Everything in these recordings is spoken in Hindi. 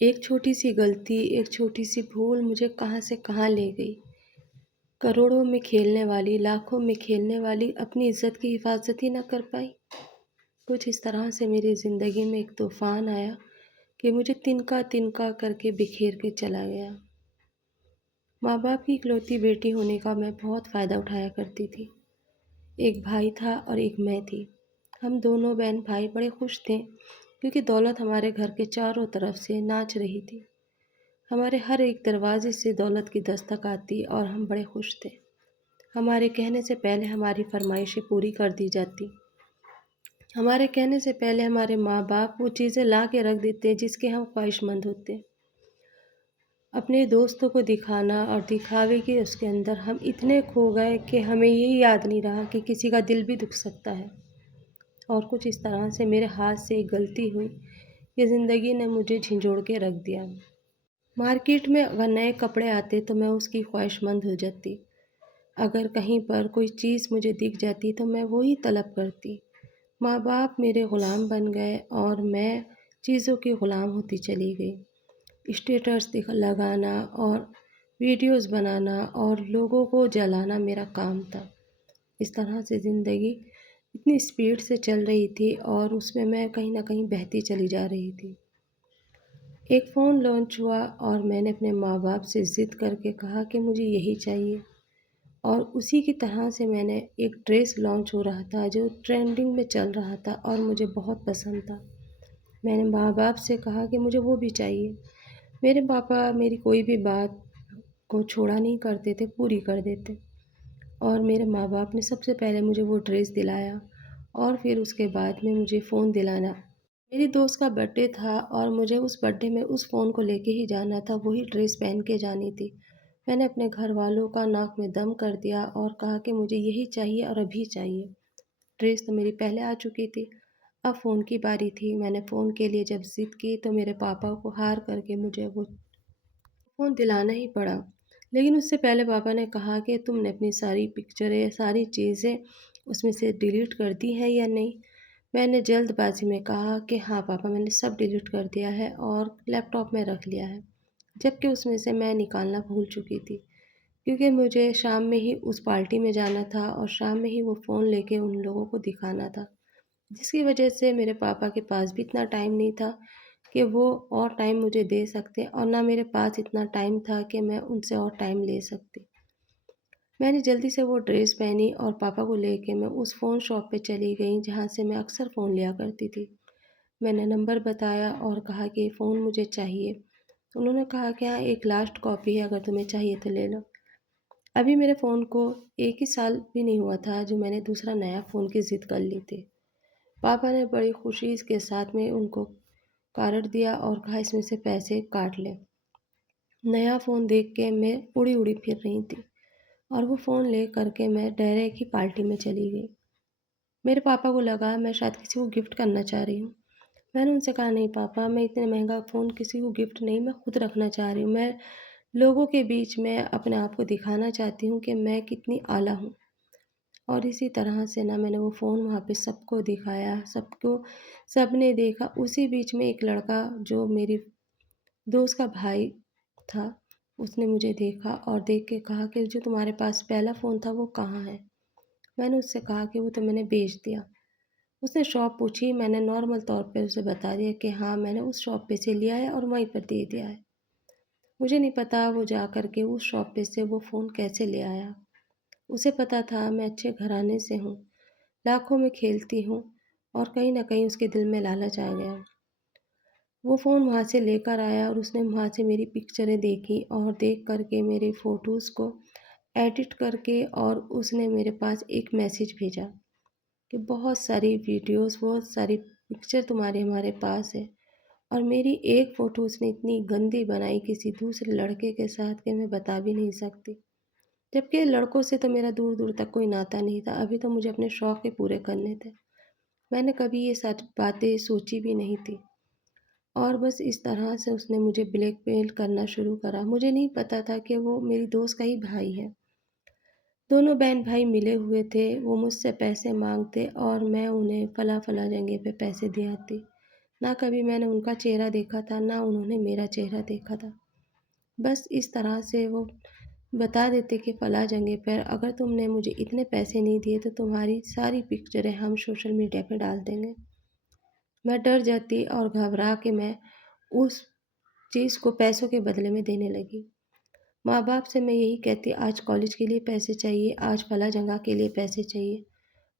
एक छोटी सी गलती, एक छोटी सी भूल मुझे कहाँ से कहाँ ले गई। करोड़ों में खेलने वाली, लाखों में खेलने वाली अपनी इज़्ज़त की हिफाज़त ही ना कर पाई। कुछ इस तरह से मेरी ज़िंदगी में एक तूफ़ान आया कि मुझे तिनका-तिनका करके बिखेर के चला गया। माँ-बाप की इकलौती बेटी होने का मैं बहुत फ़ायदा उठाया करती थी। एक भाई था और एक मैं थी। हम दोनों बहन-भाई बड़े खुश थे क्योंकि दौलत हमारे घर के चारों तरफ से नाच रही थी। हमारे हर एक दरवाजे से दौलत की दस्तक आती और हम बड़े खुश थे। हमारे कहने से पहले हमारी फरमाइशें पूरी कर दी जाती। हमारे कहने से पहले हमारे माँ-बाप वो चीज़ें ला के रख देते जिसके हम ख्वाहिशमंद होते। अपने दोस्तों को दिखाना और दिखावे के उसके अंदर हम इतने खो गए कि हमें ये याद नहीं रहा कि किसी का दिल भी दुख सकता है। और कुछ इस तरह से मेरे हाथ से एक गलती हुई कि ज़िंदगी ने मुझे झिंझोड़ के रख दिया। मार्केट में अगर नए कपड़े आते तो मैं उसकी ख्वाहिशमंद हो जाती। अगर कहीं पर कोई चीज़ मुझे दिख जाती तो मैं वो ही तलब करती। माँ-बाप मेरे ग़ुलाम बन गए और मैं चीज़ों की ग़ुलाम होती चली गई। स्टेटस लगाना और वीडियोज़ बनाना और लोगों को जलाना मेरा काम था। इस तरह से ज़िंदगी इतनी स्पीड से चल रही थी और उसमें मैं कहीं न कहीं बहती चली जा रही थी। एक फ़ोन लॉन्च हुआ और मैंने अपने माँ-बाप से ज़िद करके कहा कि मुझे यही चाहिए और उसी की तरह से मैंने एक ड्रेस लॉन्च हो रहा था जो ट्रेंडिंग में चल रहा था और मुझे बहुत पसंद था। मैंने माँ-बाप से कहा कि मुझे वो भी चाहिए। मेरे पापा मेरी कोई भी बात को छोड़ा नहीं करते थे, पूरी कर देते और मेरे माँ-बाप ने सबसे पहले मुझे वो ड्रेस दिलाया और फिर उसके बाद में मुझे फ़ोन दिलाना। मेरी दोस्त का बर्थडे था और मुझे उस बर्थडे में उस फ़ोन को लेके ही जाना था, वही ड्रेस पहन के जानी थी। मैंने अपने घरवालों का नाक में दम कर दिया और कहा कि मुझे यही चाहिए और अभी चाहिए। ड्रेस तो मेरी पहले आ चुकी थी, अब फ़ोन की बारी थी। मैंने फ़ोन के लिए जब ज़िद की तो मेरे पापा को हार करके मुझे वो फ़ोन दिलाना ही पड़ा। लेकिन उससे पहले पापा ने कहा कि तुमने अपनी सारी पिक्चरें, सारी चीज़ें उसमें से डिलीट कर दी हैं या नहीं? मैंने जल्दबाज़ी में कहा कि हाँ पापा, मैंने सब डिलीट कर दिया है और लैपटॉप में रख लिया है। जबकि उसमें से मैं निकालना भूल चुकी थी, क्योंकि मुझे शाम में ही उस पार्टी में जाना था और शाम में ही वो फ़ोन लेके उन लोगों को दिखाना था। जिसकी वजह से मेरे पापा के पास भी इतना टाइम नहीं था कि वो और टाइम मुझे दे सकते और ना मेरे पास इतना टाइम था कि मैं उनसे और टाइम ले सकती। मैंने जल्दी से वो ड्रेस पहनी और पापा को लेके मैं उस फ़ोन शॉप पे चली गई जहाँ से मैं अक्सर फ़ोन लिया करती थी। मैंने नंबर बताया और कहा कि फ़ोन मुझे चाहिए। उन्होंने कहा कि हाँ, एक लास्ट कॉपी है, अगर तुम्हें चाहिए तो ले लो। अभी मेरे फ़ोन को 1 ही साल भी नहीं हुआ था जो मैंने दूसरा नया फ़ोन की ज़िद कर ली थी। पापा ने बड़ी खुशी के साथ में उनको कार्ड दिया और कहा इसमें से पैसे काट लें। नया फ़ोन देख के मैं उड़ी-उड़ी फिर रही थी और वो फ़ोन ले कर के मैं डायरेक्ट ही पार्टी में चली गई। मेरे पापा को लगा मैं शायद किसी को गिफ्ट करना चाह रही हूँ। मैंने उनसे कहा नहीं पापा, मैं इतना महँगा फ़ोन किसी को गिफ्ट नहीं, मैं खुद रखना चाह रही हूँ। मैं लोगों के बीच में अपने आप को दिखाना चाहती हूँ कि मैं कितनी आला हूँ। और इसी तरह से ना मैंने वो फ़ोन वहाँ पे सबको दिखाया, सबने देखा। उसी बीच में एक लड़का जो मेरी दोस्त का भाई था, उसने मुझे देखा और देख के कहा कि जो तुम्हारे पास पहला फ़ोन था वो कहाँ है? मैंने उससे कहा कि वो तो मैंने बेच दिया। उसने शॉप पूछी, मैंने नॉर्मल तौर पे उसे बता दिया कि हाँ, मैंने उस शॉप पे से लिया है और वहीं पर दे दिया है। मुझे नहीं पता वो जा कर के उस शॉप पे से वो फ़ोन कैसे ले आया। उसे पता था मैं अच्छे घराने से हूँ, लाखों में खेलती हूँ और कहीं न कहीं उसके दिल में लालच आ गया। वो फ़ोन वहाँ से लेकर आया और उसने वहाँ से मेरी पिक्चरें देखी और देख कर के मेरे फ़ोटोज़ को एडिट करके और उसने मेरे पास एक मैसेज भेजा कि बहुत सारी वीडियोज़, बहुत सारी पिक्चर तुम्हारी हमारे पास है और मेरी एक फ़ोटो उसने इतनी गंदी बनाई किसी दूसरे लड़के के साथ कि मैं बता भी नहीं सकती। जबकि लड़कों से तो मेरा दूर-दूर तक कोई नाता नहीं था, अभी तो मुझे अपने शौक ही पूरे करने थे। मैंने कभी ये सच बातें सोची भी नहीं थी और बस इस तरह से उसने मुझे ब्लैकमेल करना शुरू करा। मुझे नहीं पता था कि वो मेरी दोस्त का ही भाई है। दोनों बहन-भाई मिले हुए थे, वो मुझसे पैसे माँगते और मैं उन्हें फला-फला जगह पे पैसे दे आती। ना कभी मैंने उनका चेहरा देखा था, ना उन्होंने मेरा चेहरा देखा था। बस इस तरह से वो बता देते कि फ़लाँ जगह पर अगर तुमने मुझे इतने पैसे नहीं दिए तो तुम्हारी सारी पिक्चरें हम सोशल मीडिया पे डाल देंगे। मैं डर जाती और घबरा के मैं उस चीज़ को पैसों के बदले में देने लगी। माँ-बाप से मैं यही कहती आज कॉलेज के लिए पैसे चाहिए, आज फ़लाँ जगह के लिए पैसे चाहिए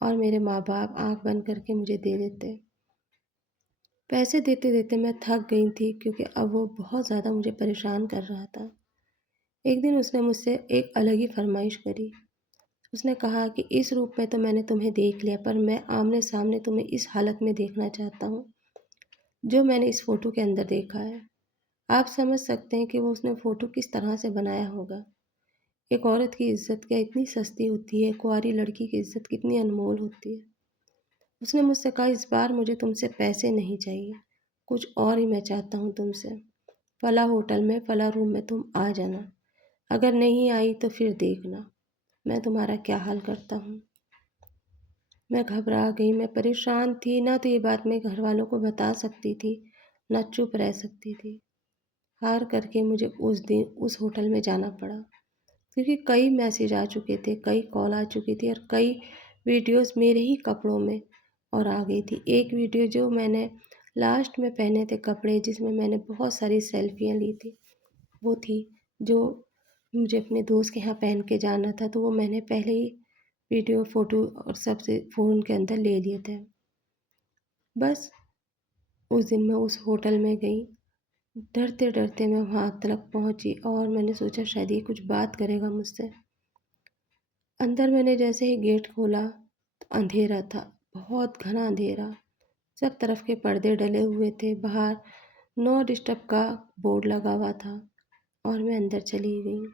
और मेरे माँ-बाप आँख बंद करके मुझे दे देते। पैसे देते-देते मैं थक गई थी क्योंकि अब वो बहुत ज़्यादा मुझे परेशान कर रहा था। एक दिन उसने मुझसे एक अलग ही फ़रमाइश करी। उसने कहा कि इस रूप में तो मैंने तुम्हें देख लिया पर मैं आमने-सामने तुम्हें इस हालत में देखना चाहता हूँ, जो मैंने इस फ़ोटो के अंदर देखा है। आप समझ सकते हैं कि वो उसने फ़ोटो किस तरह से बनाया होगा। एक औरत की इज़्ज़त क्या इतनी सस्ती होती है, कुँवारी लड़की की इज़्ज़त कितनी अनमोल होती है। उसने मुझसे कहा इस बार मुझे तुमसे पैसे नहीं चाहिए, कुछ और ही मैं चाहता हूँ तुमसे। फलाँ होटल में, फलाँ रूम में तुम आ जाना। अगर नहीं आई तो फिर देखना, मैं तुम्हारा क्या हाल करता हूँ। मैं घबरा गई, मैं परेशान थी, ना तो ये बात मैं घरवालों को बता सकती थी, ना चुप रह सकती थी। हार करके मुझे उस दिन उस होटल में जाना पड़ा, क्योंकि कई मैसेज आ चुके थे, कई कॉल आ चुकी थी और कई वीडियोज़ मेरे ही कपड़ों में और आ गई थी। एक वीडियो जो मैंने लास्ट में पहने थे कपड़े जिसमें मैंने बहुत सारी सेल्फियाँ ली थी, वो थी जो मुझे अपने दोस्त के यहाँ पहन के जाना था, तो वो मैंने पहले ही वीडियो, फ़ोटो और सबसे फ़ोन के अंदर ले लिए थे। बस उस दिन मैं उस होटल में गई, डरते-डरते मैं वहाँ तक पहुँची और मैंने सोचा शायद ये कुछ बात करेगा मुझसे। अंदर मैंने जैसे ही गेट खोला तो अंधेरा था, बहुत घना अंधेरा। सब तरफ के पर्दे डले हुए थे, बाहर नो डिस्टर्ब का बोर्ड लगा हुआ था और मैं अंदर चली गई,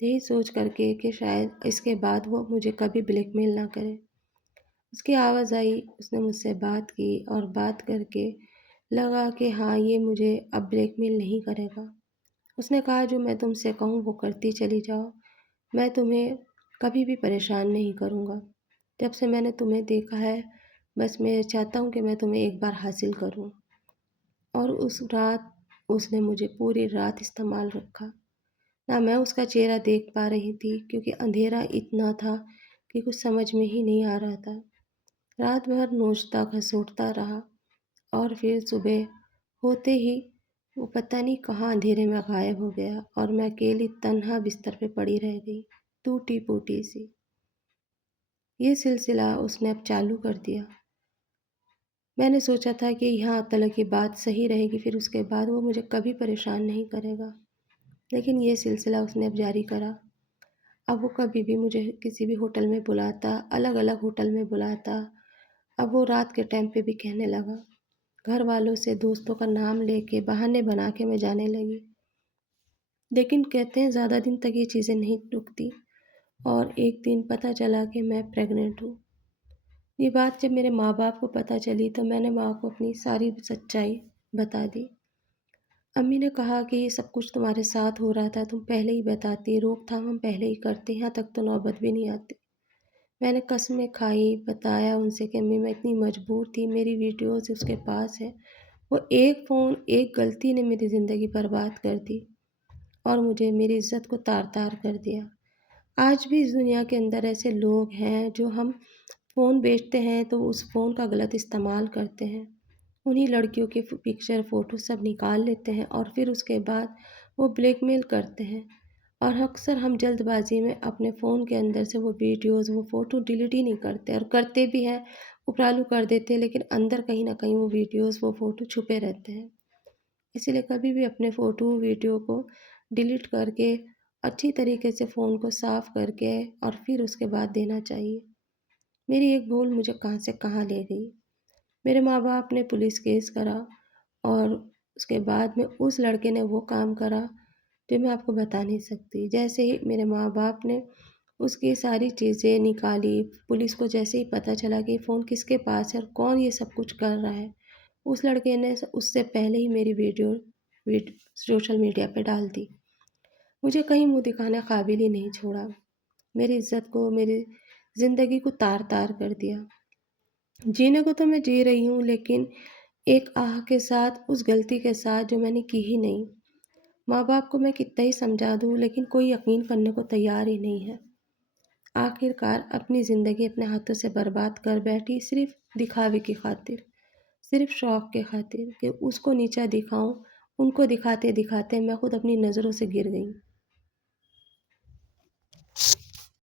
यही सोच कर के कि शायद इसके बाद वो मुझे कभी ब्लैकमेल ना करे। उसकी आवाज़ आई, उसने मुझसे बात की और बात करके लगा कि हाँ, ये मुझे अब ब्लैकमेल नहीं करेगा। उसने कहा जो मैं तुमसे कहूँ वो करती चली जाओ, मैं तुम्हें कभी भी परेशान नहीं करूँगा। जब से मैंने तुम्हें देखा है, बस मैं चाहता हूँ कि मैं तुम्हें एक बार हासिल करूँ। और उस रात उसने मुझे पूरी रात इस्तेमाल रखा। ना मैं उसका चेहरा देख पा रही थी क्योंकि अंधेरा इतना था कि कुछ समझ में ही नहीं आ रहा था। रात भर नोचता खसोटता रहा और फिर सुबह होते ही वो पता नहीं कहाँ अंधेरे में गायब हो गया और मैं अकेली तन्हा बिस्तर पे पड़ी रह गई, टूटी-फूटी सी। ये सिलसिला उसने अब चालू कर दिया। मैंने सोचा था कि यहाँ तक की बात सही रहेगी, फिर उसके बाद वो मुझे कभी परेशान नहीं करेगा। लेकिन ये सिलसिला उसने अब जारी करा। अब वो कभी भी मुझे किसी भी होटल में बुलाता, अलग-अलग होटल में बुलाता। अब वो रात के टाइम पे भी कहने लगा। घर वालों से दोस्तों का नाम लेके बहाने बना के मैं जाने लगी। लेकिन कहते हैं ज़्यादा दिन तक ये चीज़ें नहीं रुकती और एक दिन पता चला कि मैं प्रेग्नेंट हूँ। ये बात जब मेरे माँ-बाप को पता चली तो मैंने माँ को अपनी सारी सच्चाई बता दी। अम्मी ने कहा कि ये सब कुछ तुम्हारे साथ हो रहा था, तुम पहले ही बताती, रोकथाम हम पहले ही करते, यहाँ तक तो नौबत भी नहीं आती। मैंने कस्में खाई, बताया उनसे कि अम्मी मैं इतनी मजबूर थी, मेरी वीडियोज़ उसके पास है। वो एक फ़ोन, एक गलती ने मेरी ज़िंदगी बर्बाद कर दी और मुझे मेरी इज़्ज़त को तार-तार कर दिया। आज भी इस दुनिया के अंदर ऐसे लोग हैं जो हम फ़ोन बेचते हैं तो उस फ़ोन का गलत इस्तेमाल करते हैं। उन्हीं लड़कियों के पिक्चर, फ़ोटो सब निकाल लेते हैं और फिर उसके बाद वो ब्लैकमेल करते हैं। और अक्सर हम जल्दबाज़ी में अपने फ़ोन के अंदर से वो वीडियोज़, वो फ़ोटो डिलीट ही नहीं करते और करते भी हैं, उपरालू कर देते हैं, लेकिन अंदर कहीं न कहीं वो वीडियोज़, वो फ़ोटो छुपे रहते हैं। इसीलिए कभी भी अपने फ़ोटो, वीडियो को डिलीट करके अच्छी तरीके से फ़ोन को साफ़ करके और फिर उसके बाद देना चाहिए। मेरी एक भूल मुझे कहाँ से कहाँ ले गई। मेरे माँ-बाप ने पुलिस केस करा और उसके बाद में उस लड़के ने वो काम करा जो मैं आपको बता नहीं सकती। जैसे ही मेरे माँ-बाप ने उसकी सारी चीज़ें निकाली, पुलिस को जैसे ही पता चला कि फ़ोन किसके पास है और कौन ये सब कुछ कर रहा है, उस लड़के ने उससे पहले ही मेरी वीड सोशल मीडिया पे डाल दी। मुझे कहीं मुँह दिखाने काबिल ही नहीं छोड़ा। मेरी इज़्ज़त को, मेरी ज़िंदगी को तार-तार कर दिया। जीने को तो मैं जी रही हूँ, लेकिन एक आह के साथ, उस गलती के साथ जो मैंने की ही नहीं। माँ-बाप को मैं कितना ही समझा दूँ, लेकिन कोई यकीन करने को तैयार ही नहीं है। आखिरकार अपनी ज़िंदगी अपने हाथों से बर्बाद कर बैठी सिर्फ़ दिखावे की खातिर, सिर्फ़ शौक के खातिर कि उसको नीचा दिखाऊँ। उनको दिखाते-दिखाते मैं खुद अपनी नज़रों से गिर गई।